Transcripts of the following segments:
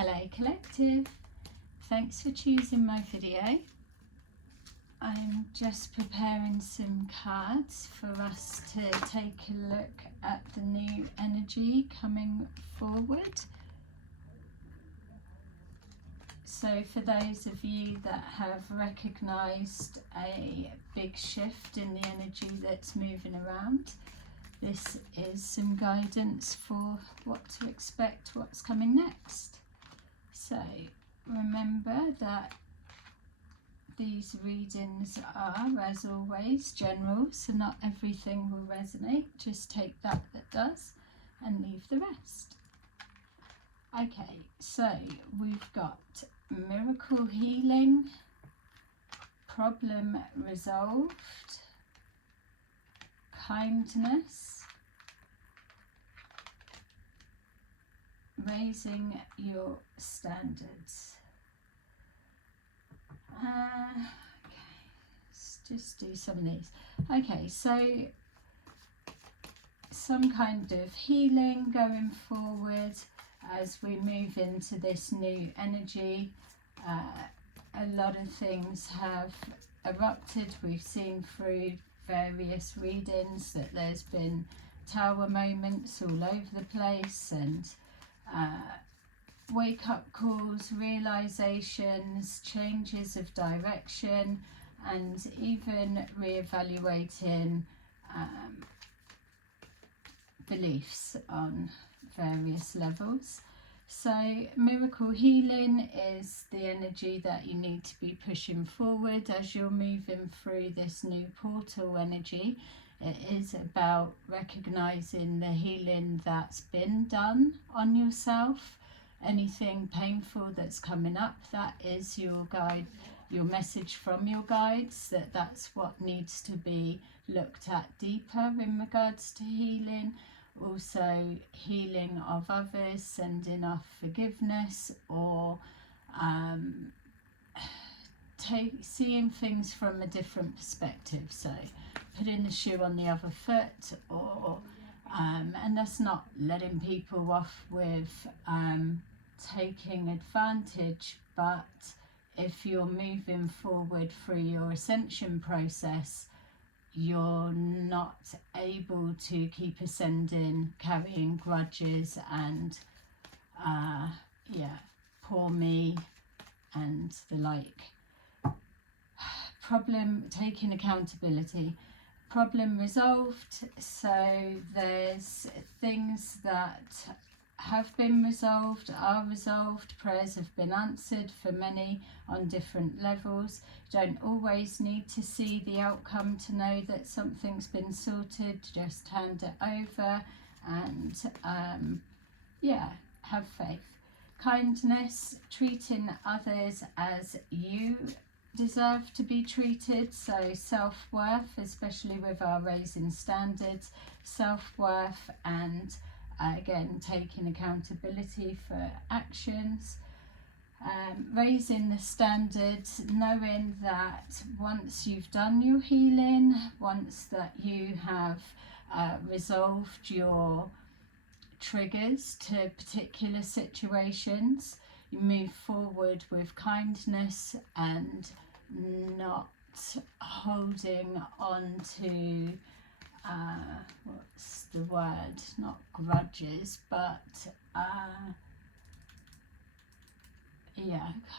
Hello Collective, thanks for choosing my video. I'm just preparing some cards for us to take a look at the new energy coming forward. So for those of you that have recognised a big shift in the energy that's moving around, this is some guidance for what to expect, what's coming next. So remember that these readings are, as always, general, so not everything will resonate. Just take that does and leave the rest. Okay, so we've got miracle healing, problem resolved, kindness, raising your standards. Okay, let's just do some of these. Okay, so some kind of healing going forward as we move into this new energy. A lot of things have erupted. We've seen through various readings that there's been tower moments all over the place, and wake-up calls, realizations, changes of direction, and even re-evaluating beliefs on various levels. So miracle healing is the energy that you need to be pushing forward as you're moving through this new portal energy. It is about recognizing the healing that's been done on yourself. Anything painful that's coming up, that is your guide, your message from your guides, that's what needs to be looked at deeper in regards to healing. Also healing of others, sending off forgiveness, or seeing things from a different perspective. So putting the shoe on the other foot, or and that's not letting people off with taking advantage, but if you're moving forward through your ascension process, you're not able to keep ascending, carrying grudges and poor me and the like. Problem, taking accountability. Problem resolved. So there's things that have been resolved, are resolved. Prayers have been answered for many on different levels. You don't always need to see the outcome to know that something's been sorted. Just hand it over and have faith. Kindness, treating others as you deserve to be treated. So self-worth, especially with our raising standards, self-worth, and again taking accountability for actions. Raising the standards, knowing that once you've done your healing, once that you have resolved your triggers to particular situations, you move forward with kindness and not holding on to what's the word, not grudges, but I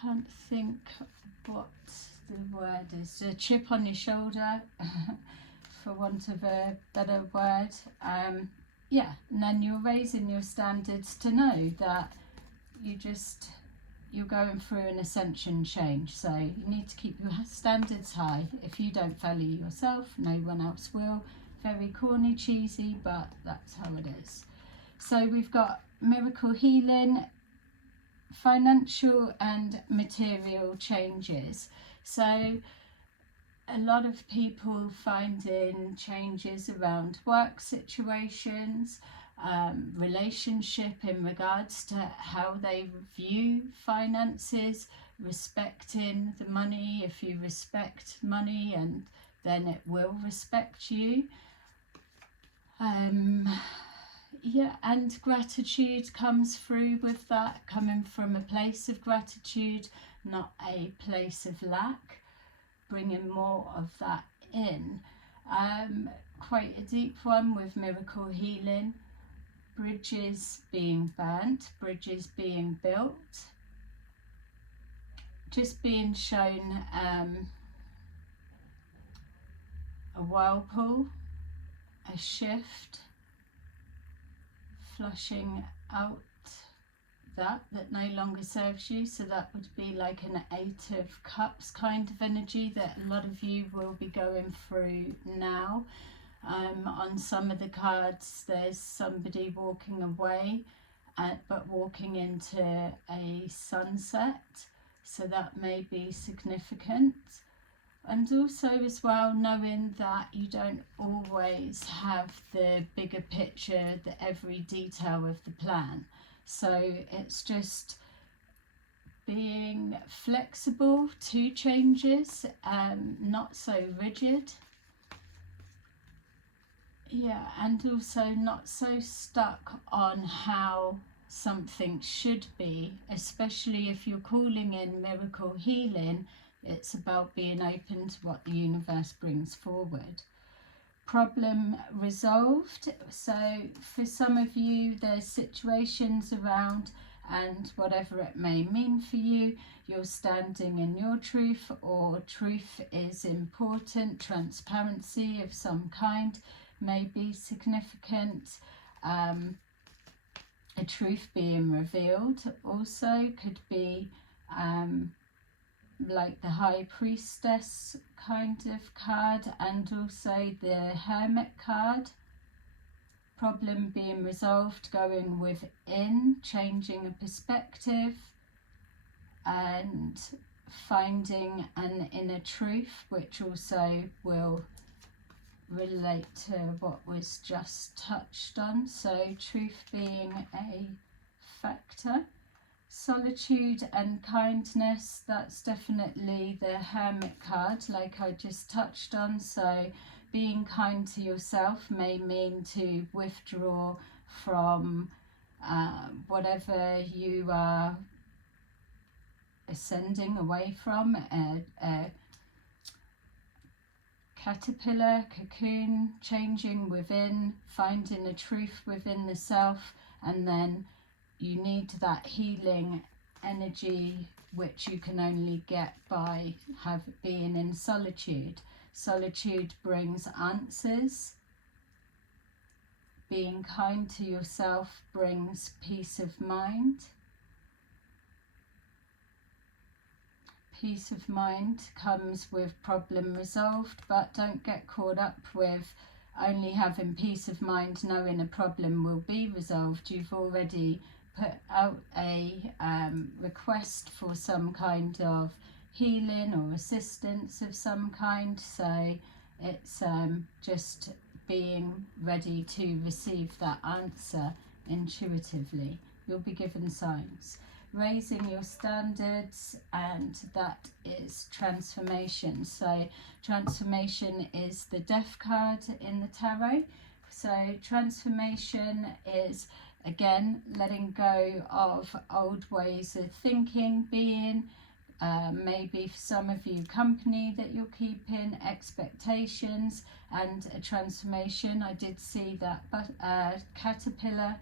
can't think what the word is, a chip on your shoulder for want of a better word. And then you're raising your standards to know that you're going through an ascension change, so you need to keep your standards high. If you don't value yourself, no one else will. Very corny, cheesy, but that's how it is. So we've got miracle healing, financial and material changes. So a lot of people finding changes around work situations, relationship in regards to how they view finances, respecting the money. If you respect money, and then it will respect you. Yeah, and gratitude comes through with that, coming from a place of gratitude, not a place of lack, bringing more of that in. Quite a deep one with miracle healing, bridges being burnt, bridges being built, just being shown a whirlpool, a shift, flushing out that no longer serves you. So that would be like an 8 of Cups kind of energy that a lot of you will be going through now. On some of the cards there's somebody walking away, but walking into a sunset, so that may be significant. And also as well, knowing that you don't always have the bigger picture, every detail of the plan. So it's just being flexible to changes, not so rigid. Yeah, and also not so stuck on how something should be, especially if you're calling in miracle healing. It's about being open to what the universe brings forward. Problem resolved. So for some of you, there's situations around, and whatever it may mean for you, you're standing in your truth, or truth is important. Transparency of some kind may be significant. A truth being revealed also could be like the High Priestess kind of card, and also the Hermit card. Problem being resolved, going within, changing a perspective, and finding an inner truth, which also will relate to what was just touched on. So truth being a factor. Solitude and kindness, that's definitely the Hermit card, like I just touched on. So being kind to yourself may mean to withdraw from whatever you are ascending away from, a caterpillar, cocoon, changing within, finding a truth within the self, and then you need that healing energy, which you can only get by being in solitude. Solitude brings answers. Being kind to yourself brings peace of mind. Peace of mind comes with problem resolved, but don't get caught up with only having peace of mind knowing a problem will be resolved. You've already put out a request for some kind of healing or assistance of some kind, so it's just being ready to receive that answer intuitively. You'll be given signs. Raising your standards, and that is transformation. So transformation is the Death card in the tarot. So transformation is, again, letting go of old ways of thinking, being, maybe for some of you, company that you're keeping, expectations, and a transformation. I did see that caterpillar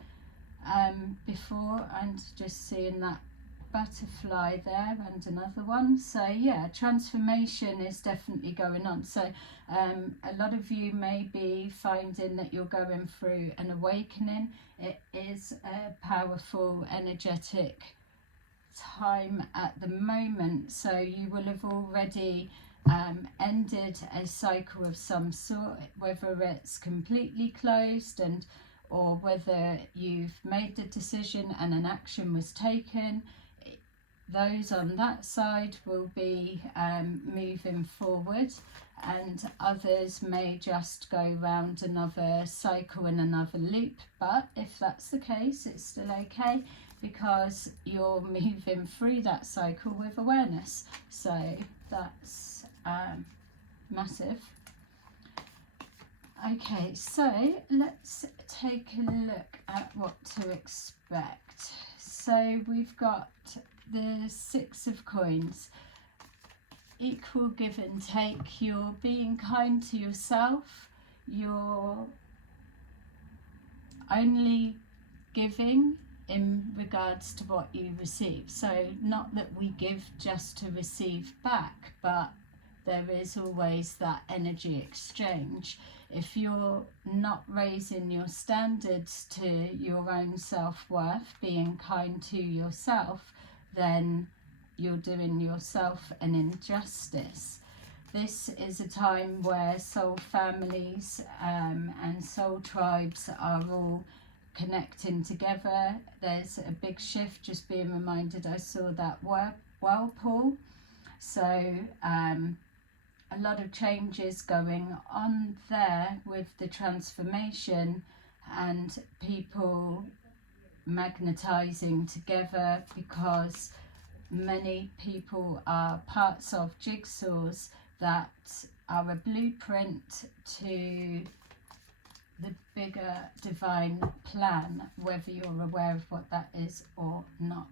before, and just seeing that butterfly there and another one. So yeah, transformation is definitely going on. So a lot of you may be finding that you're going through an awakening. It is a powerful, energetic time at the moment, so you will have already ended a cycle of some sort, whether it's completely closed or whether you've made the decision and an action was taken. Those on that side will be moving forward, and others may just go round another cycle and another loop. But if that's the case, it's still okay, because you're moving through that cycle with awareness. So that's massive. Okay, so let's take a look at what to expect. So we've got the Six of Coins. Equal give and take. You're being kind to yourself. You're only giving in regards to what you receive. So not that we give just to receive back, but there is always that energy exchange. If you're not raising your standards to your own self-worth, being kind to yourself, then you're doing yourself an injustice. This is a time where soul families and soul tribes are all connecting together. There's a big shift, just being reminded I saw that whirlpool. So a lot of changes going on there with the transformation and people magnetizing together, because many people are parts of jigsaws that are a blueprint to the bigger divine plan, whether you're aware of what that is or not.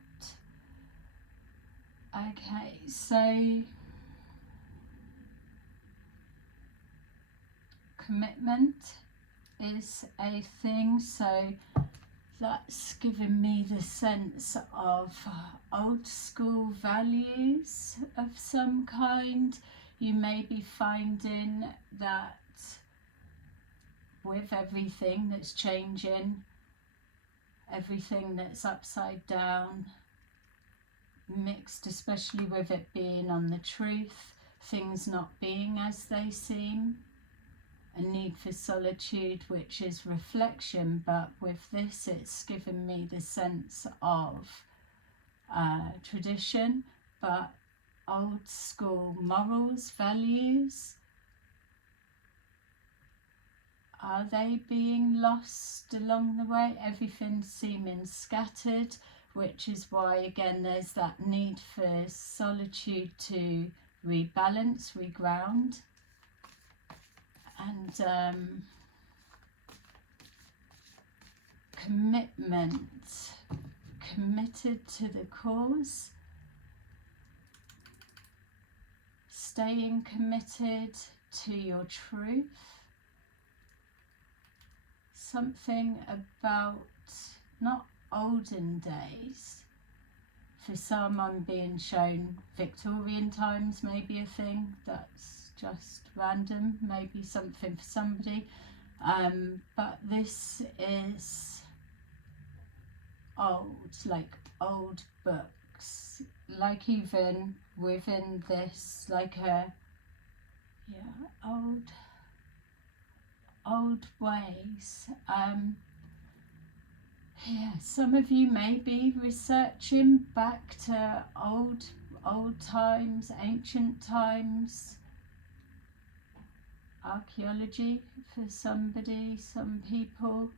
Okay, so commitment is a thing, so that's given me the sense of old school values of some kind. You may be finding that with everything that's changing, everything that's upside down, mixed, especially with it being on the truth, things not being as they seem, a need for solitude, which is reflection, but with this it's given me the sense of tradition, but old school morals, values, are they being lost along the way? Everything seeming scattered, which is why again there's that need for solitude to rebalance, reground. And commitment, committed to the cause, staying committed to your truth. Something about not olden days. For some, I'm being shown Victorian times, maybe a thing that's just random, maybe something for somebody, but this is old, like old books, like even within this, like a old ways. Some of you may be researching back to old times, ancient times, archaeology for somebody, some people,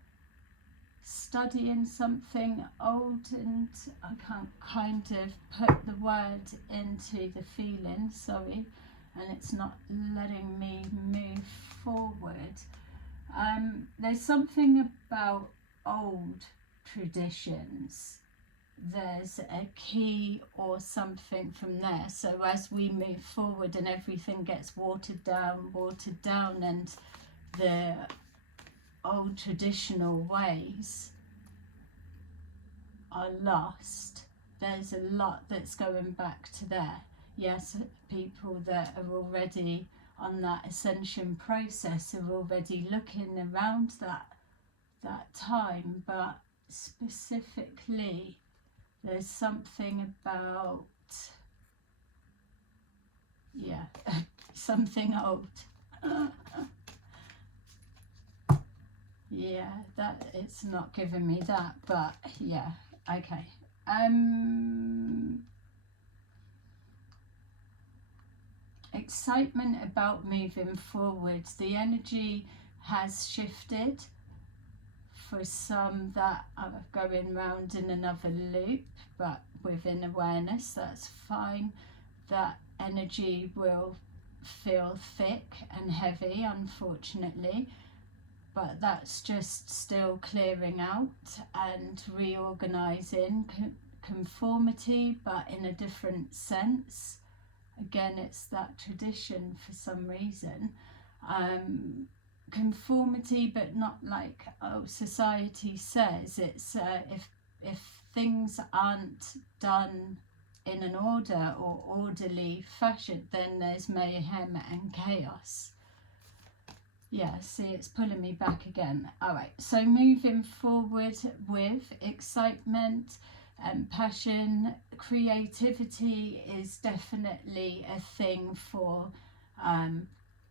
studying something old, and I can't kind of put the word into the feeling, sorry, and it's not letting me move forward. There's something about old traditions, there's a key or something from there. So as we move forward and everything gets watered down, and the old traditional ways are lost, there's a lot that's going back to there. Yes, people that are already on that ascension process are already looking around that time, but specifically there's something about something old. Yeah, that it's not giving me that, but yeah, okay. Excitement about moving forward. The energy has shifted. For some that are going round in another loop, but within awareness, that's fine. That energy will feel thick and heavy, unfortunately. but that's just still clearing out and reorganizing. Conformity, but in a different sense. Again, it's that tradition for some reason. Conformity, but not like, oh, society says. It's if things aren't done in an order or orderly fashion, then there's mayhem and chaos. Yeah, see, it's pulling me back again. All right, so moving forward with excitement and passion, creativity is definitely a thing for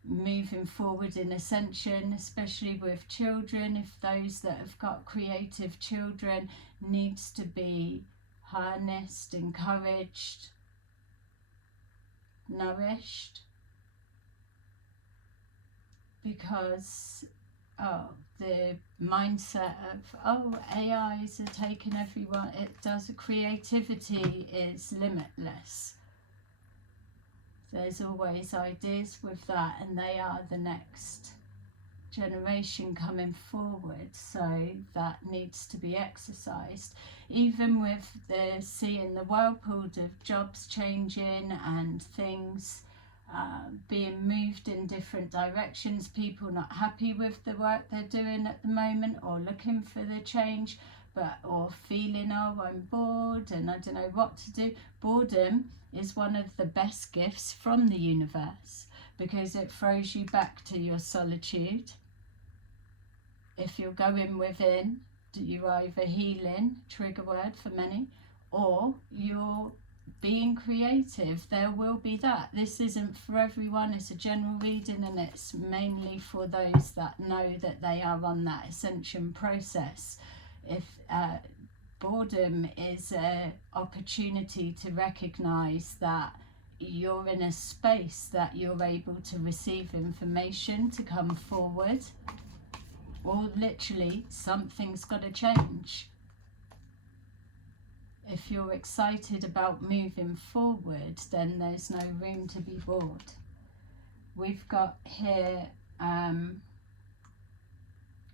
moving forward in ascension, especially with children. If those that have got creative children, needs to be harnessed, encouraged, nourished, because the mindset of AIs are taking everyone, it does, creativity is limitless. There's always ideas with that, and they are the next generation coming forward, so that needs to be exercised. Even with the seeing the whirlpool of jobs changing and things being moved in different directions, people not happy with the work they're doing at the moment or looking for the change, or feeling, oh, I'm bored and I don't know what to do. Boredom is one of the best gifts from the universe, because it throws you back to your solitude. If you're going within, you're either healing, trigger word for many, or you're being creative. There will be that. This isn't for everyone, it's a general reading, and it's mainly for those that know that they are on that ascension process. If boredom is an opportunity to recognize that you're in a space that you're able to receive information to come forward, or literally something's got to change. If you're excited about moving forward, then there's no room to be bored. We've got here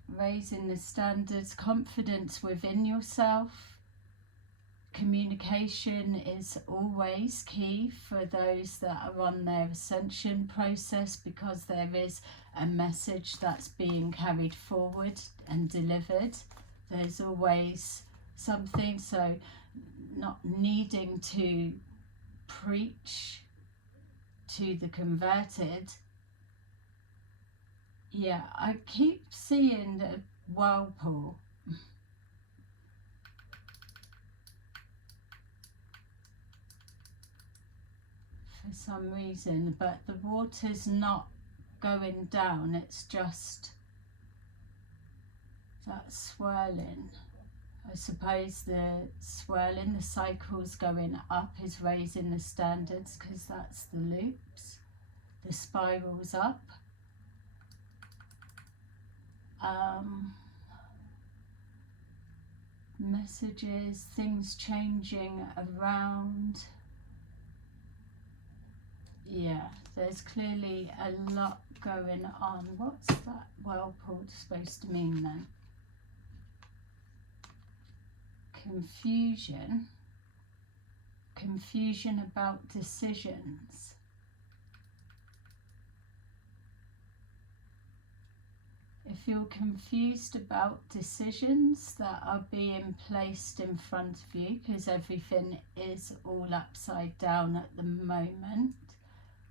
raising the standards, confidence within yourself. Communication is always key for those that are on their ascension process, because there is a message that's being carried forward and delivered. There's always something, so not needing to preach to the converted. Yeah, I keep seeing the whirlpool. For some reason, but the water's not going down, it's just that swirling. I suppose the swirling, the cycles going up is raising the standards, because that's the loops, the spirals up. Messages, things changing around. Yeah, there's clearly a lot going on. What's that whirlpool supposed to mean then? Confusion. Confusion about decisions. If you're confused about decisions that are being placed in front of you, because everything is all upside down at the moment,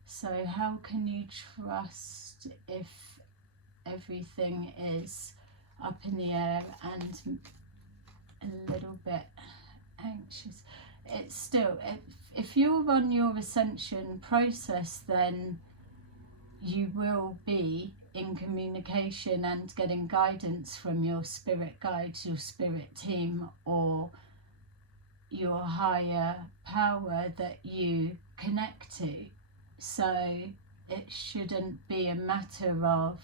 so how can you trust if everything is up in the air and a little bit anxious? It's still, if you're on your ascension process, then you will be in communication and getting guidance from your spirit guides, your spirit team, or your higher power that you connect to. So it shouldn't be a matter of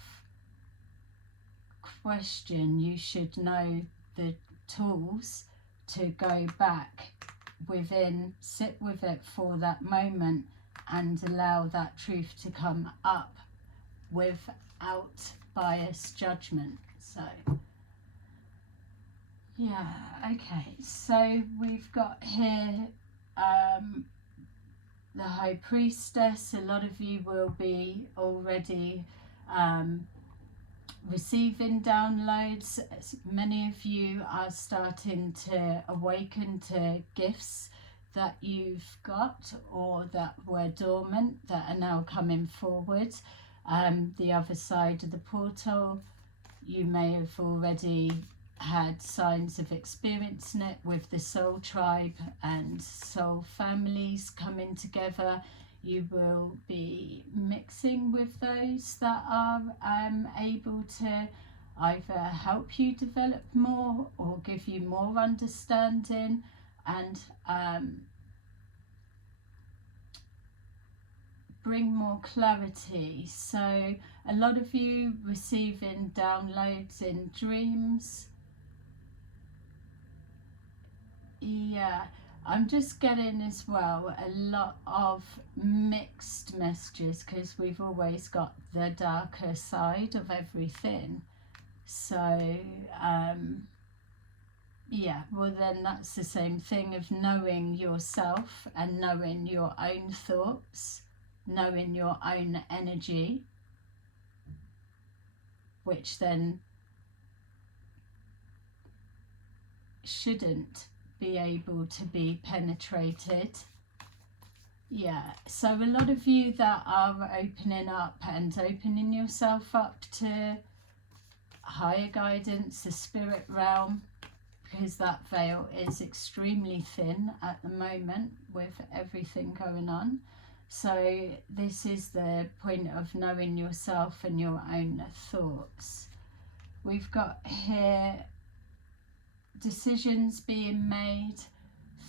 question. You should know the tools to go back within, sit with it for that moment, and allow that truth to come up without biased judgment. So yeah, okay, so we've got here the High Priestess. A lot of you will be already receiving downloads. Many of you are starting to awaken to gifts that you've got or that were dormant that are now coming forward. The other side of the portal, you may have already had signs of experiencing it with the soul tribe and soul families coming together. You will be mixing with those that are able to either help you develop more or give you more understanding and bring more clarity. So a lot of you receiving downloads in dreams. Yeah, I'm just getting as well a lot of mixed messages because we've always got the darker side of everything. So yeah, well then that's the same thing of knowing yourself and knowing your own thoughts, knowing your own energy, which then shouldn't be able to be penetrated. Yeah, so a lot of you that are opening up and opening yourself up to higher guidance, the spirit realm, because that veil is extremely thin at the moment with everything going on. So this is the point of knowing yourself and your own thoughts. We've got here decisions being made,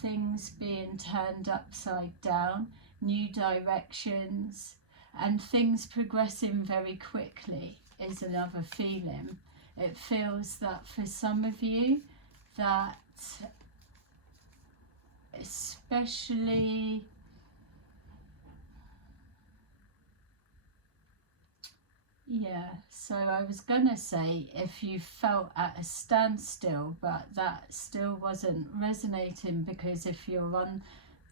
things being turned upside down, new directions, and things progressing very quickly is another feeling. It feels that for some of you, that especially yeah, so I was gonna say if you felt at a standstill, but that still wasn't resonating, because if you're on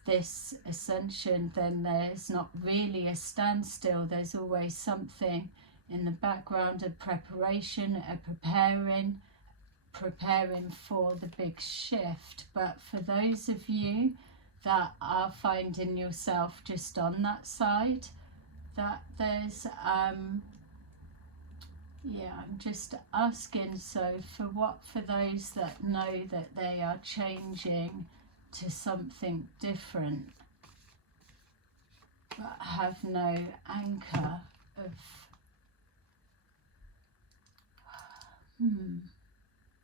this ascension, then there's not really a standstill. There's always something in the background, a preparation, a preparing for the big shift. But for those of you that are finding yourself just on that side, that there's yeah, I'm just asking, so for those that know that they are changing to something different but have no anchor of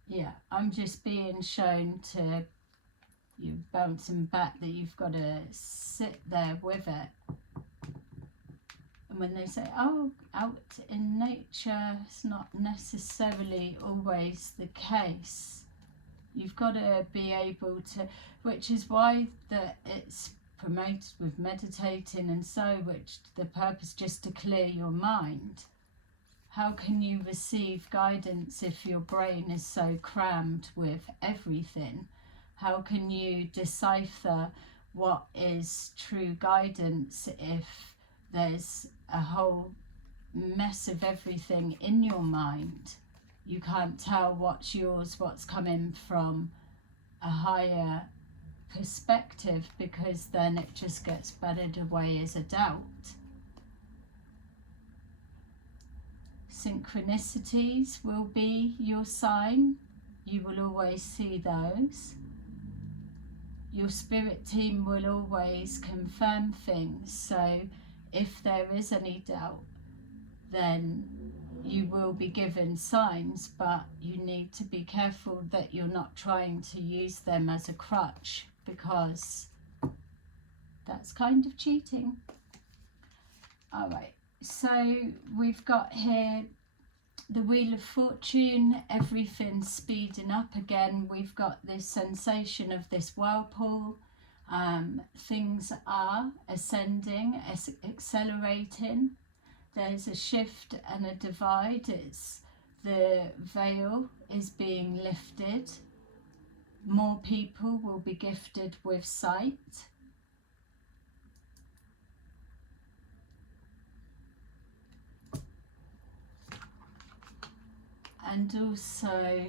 yeah, I'm just being shown to you, bouncing back, that you've got to sit there with it. And when they say, oh, out in nature, it's not necessarily always the case. You've got to be able to, which is why it's promoted with meditating and so, which the purpose just to clear your mind. How can you receive guidance if your brain is so crammed with everything? How can you decipher what is true guidance if there's a whole mess of everything in your mind? You can't tell what's yours, what's coming from a higher perspective, because then it just gets battered away as a doubt. Synchronicities will be your sign. You will always see those. Your spirit team will always confirm things. So if there is any doubt, then you will be given signs, but you need to be careful that you're not trying to use them as a crutch, because that's kind of cheating. All right, so we've got here the Wheel of Fortune, everything speeding up again. We've got this sensation of this whirlpool. Things are ascending, accelerating. There's a shift and a divide. It's the veil is being lifted. More people will be gifted with sight. And also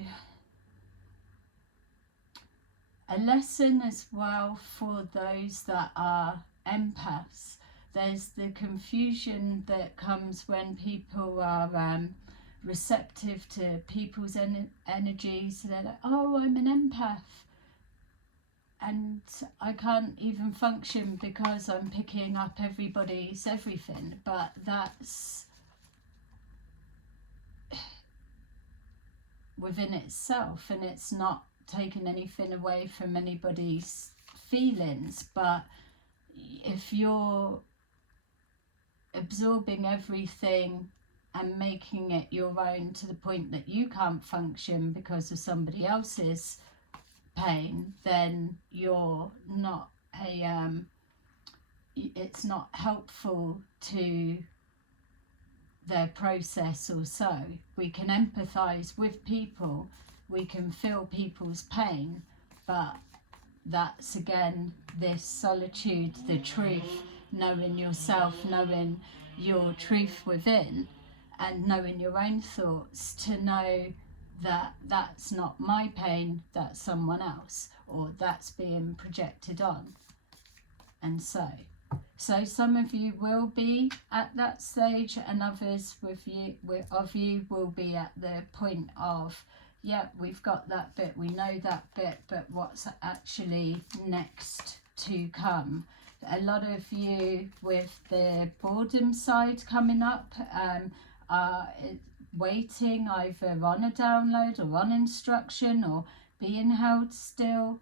a lesson as well for those that are empaths. There's the confusion that comes when people are receptive to people's energies. They're like, oh, I'm an empath and I can't even function because I'm picking up everybody's everything. But that's within itself, and it's not taking anything away from anybody's feelings. But if you're absorbing everything and making it your own to the point that you can't function because of somebody else's pain, then you're not it's not helpful to their process. Or so we can empathize with people, we can feel people's pain, but that's again this solitude, the truth, knowing yourself, knowing your truth within, and knowing your own thoughts, to know that that's not my pain, that's someone else, or that's being projected on. And so some of you will be at that stage, and others of you will be at the point of, yeah, we've got that bit, we know that bit, but what's actually next to come? A lot of you with the boredom side coming up are waiting either on a download or on instruction, or being held still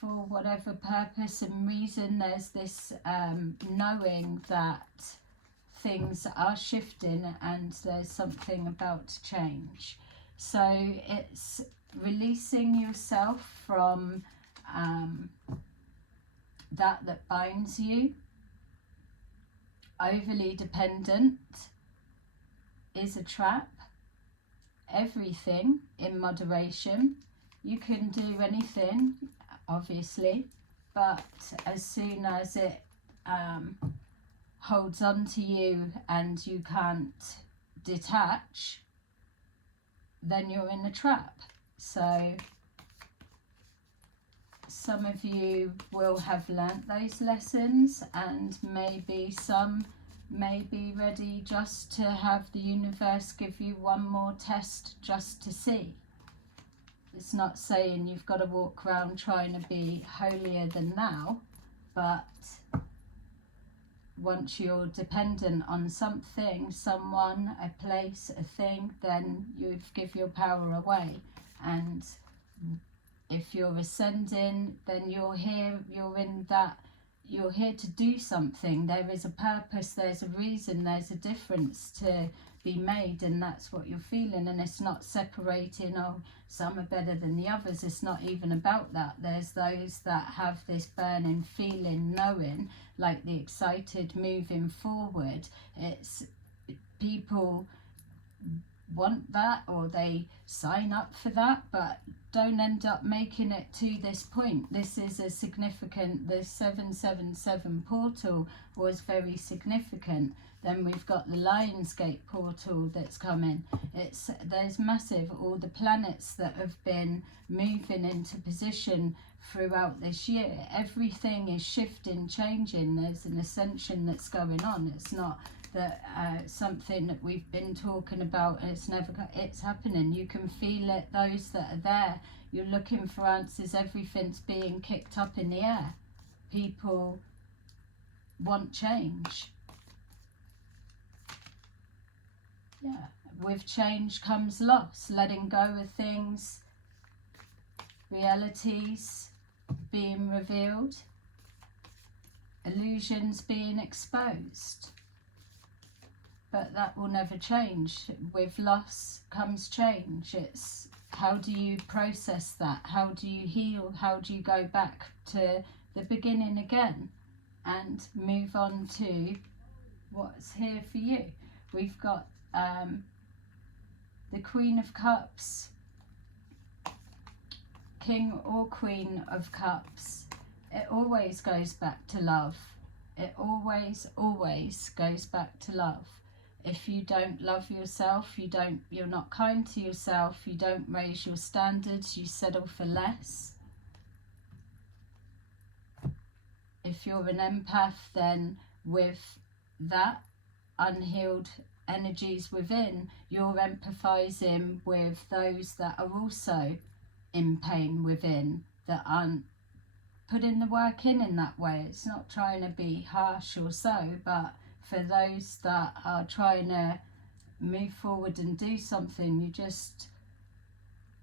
for whatever purpose and reason. There's this knowing that things are shifting and there's something about to change. So it's releasing yourself from that binds you. Overly dependent is a trap. Everything in moderation. You can do anything, obviously, but as soon as it holds on to you and you can't detach, then you're in a trap. So some of you will have learnt those lessons, and maybe some may be ready just to have the universe give you one more test just to see. It's not saying you've got to walk around trying to be holier than thou, but once you're dependent on something, someone, a place, a thing, then you give your power away. And if you're ascending, then you're here, you're here to do something. There is a purpose, there's a reason, there's a difference to be made, and that's what you're feeling. And it's not separating, oh, some are better than the others. It's not even about that. There's those that have this burning feeling, knowing, like the excited moving forward. It's people want that, or they sign up for that, but don't end up making it to this point. This is a significant, the 777 portal was very significant. Then we've got the Lionsgate portal that's coming. There's massive, all the planets that have been moving into position throughout this year. Everything is shifting, changing. There's an ascension that's going on. It's not that something that we've been talking about, and it's happening. You can feel it. Those that are there, you're looking for answers. Everything's being kicked up in the air. People want change. Yeah, with change comes loss, letting go of things, realities being revealed, illusions being exposed. But that will never change. With loss comes change. It's how do you process that? How do you heal? How do you go back to the beginning again and move on to what's here for you? We've got the Queen of Cups, King or Queen of Cups, it always goes back to love. It always goes back to love. If you don't love yourself, you're not kind to yourself, you don't raise your standards, you settle for less. If you're an empath, then with that unhealed energies within, you're empathizing with those that are also in pain within, that aren't putting the work in that way. It's not trying to be harsh or so, but for those that are trying to move forward and do something, you just,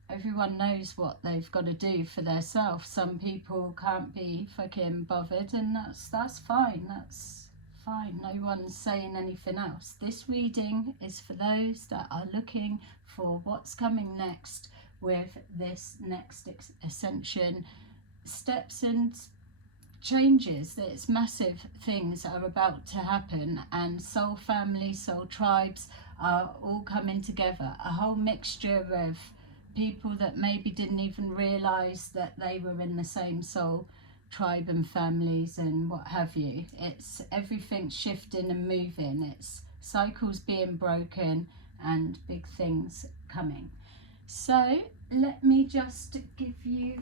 everyone knows what they've got to do for themselves. Some people can't be fucking bothered, and that's fine. That's fine. No one's saying anything else. This reading is for those that are looking for what's coming next with this next ascension, steps and changes. It's massive things are about to happen, and soul family, soul tribes are all coming together. A whole mixture of people that maybe didn't even realize that they were in the same soul tribe and families and what have you. It's everything shifting and moving. It's cycles being broken and big things coming. So let me just give you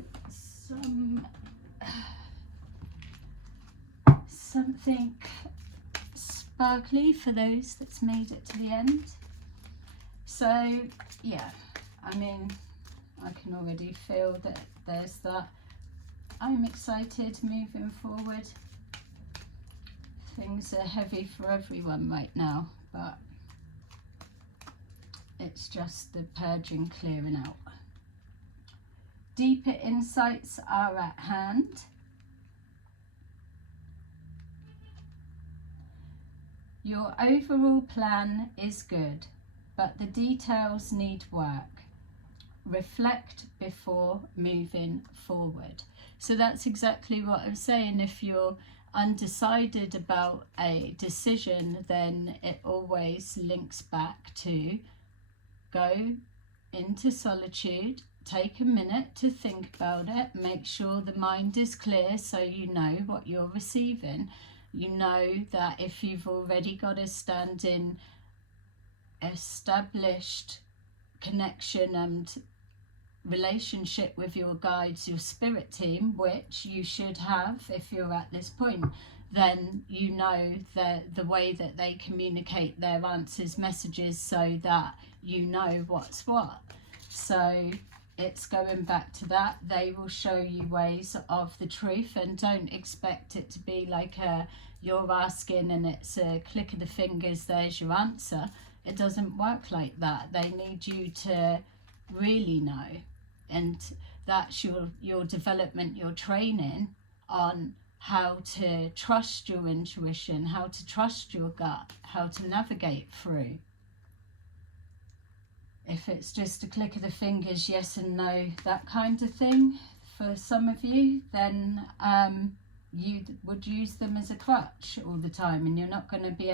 something sparkly for those that's made it to the end. So yeah, I mean, I can already feel that there's that. I'm excited moving forward. Things are heavy for everyone right now, but it's just the purging, clearing out. Deeper insights are at hand. Your overall plan is good, but the details need work. Reflect before moving forward. So that's exactly what I'm saying. If you're undecided about a decision, then it always links back to go into solitude, take a minute to think about it, make sure the mind is clear so you know what you're receiving. You know that if you've already got a standing, established connection and relationship with your guides, your spirit team, which you should have if you're at this point, then you know the way that they communicate their answers, messages, so that you know what's what. So it's going back to that. They will show you ways of the truth, and don't expect it to be like you're asking and it's a click of the fingers, there's your answer. It doesn't work like that. They need you to really know, and that's your development, your training on how to trust your intuition, how to trust your gut, how to navigate through. If it's just a click of the fingers, yes and no, that kind of thing, for some of you, then you would use them as a crutch all the time, and you're not going to be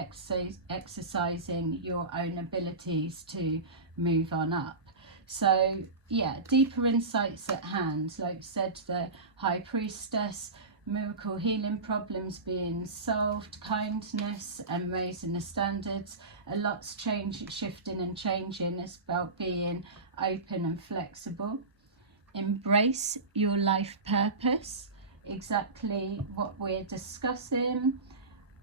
exercising your own abilities to move on up. So yeah, deeper insights at hand. Like I said, the High Priestess, miracle healing, problems being solved, kindness and raising the standards. A lot's shifting and changing. It's about being open and flexible. Embrace your life purpose, exactly what we're discussing.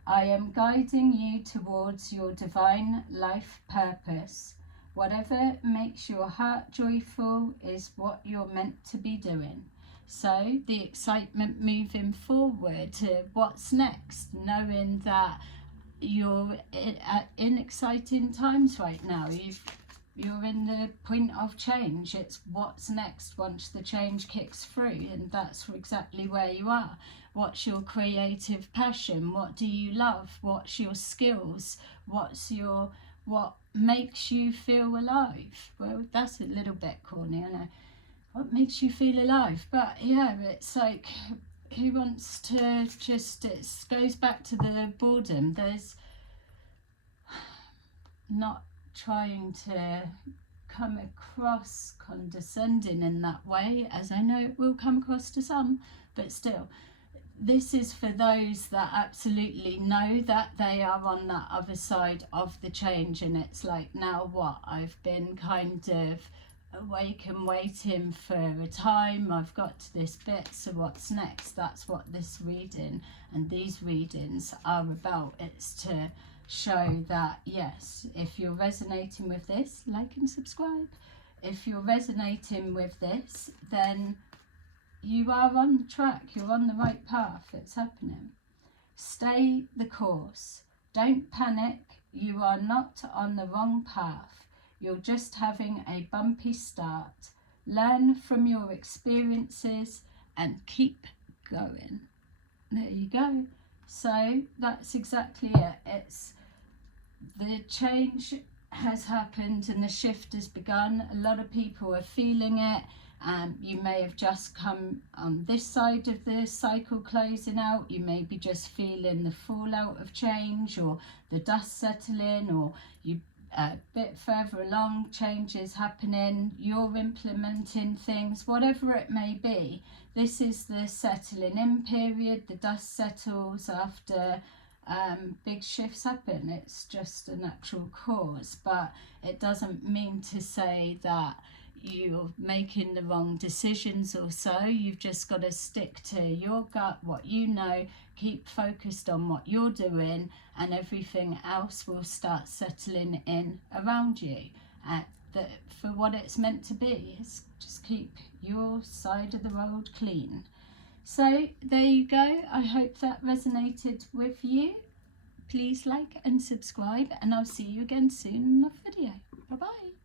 I am guiding you towards your divine life purpose. Whatever makes your heart joyful is what you're meant to be doing. So the excitement moving forward to what's next, knowing that you're in exciting times right now. You're in the point of change. It's what's next once the change kicks through, and that's exactly where you are. What's your creative passion? What do you love? What's your skills? What makes you feel alive? Well, that's a little bit corny, I know. What makes you feel alive? But yeah, it's like, who wants to just, it goes back to the boredom. There's not trying to come across condescending in that way, as I know it will come across to some, but still, this is for those that absolutely know that they are on that other side of the change, and it's like, now what? I've been kind of awake and waiting for a time, I've got to this bit, so what's next? That's what this reading and these readings are about. It's to show that, yes, if you're resonating with this, like and subscribe. If you're resonating with this, then you are on track, you're on the right path, it's happening. Stay the course. Don't panic, you are not on the wrong path. You're just having a bumpy start. Learn from your experiences and keep going. There you go. So that's exactly it. It's the change has happened and the shift has begun. A lot of people are feeling it. You may have just come on this side of the cycle closing out. You may be just feeling the fallout of change, or the dust settling, or you a bit further along, changes happening, you're implementing things, whatever it may be. This is the settling in period. The dust settles after big shifts happen. It's just a natural course, but it doesn't mean to say that you're making the wrong decisions or so. You've just got to stick to your gut, what you know, keep focused on what you're doing, and everything else will start settling in around you for what it's meant to be. Is just keep your side of the road clean. So there you go. I hope that resonated with you. Please like and subscribe, and I'll see you again soon in another video. Bye bye.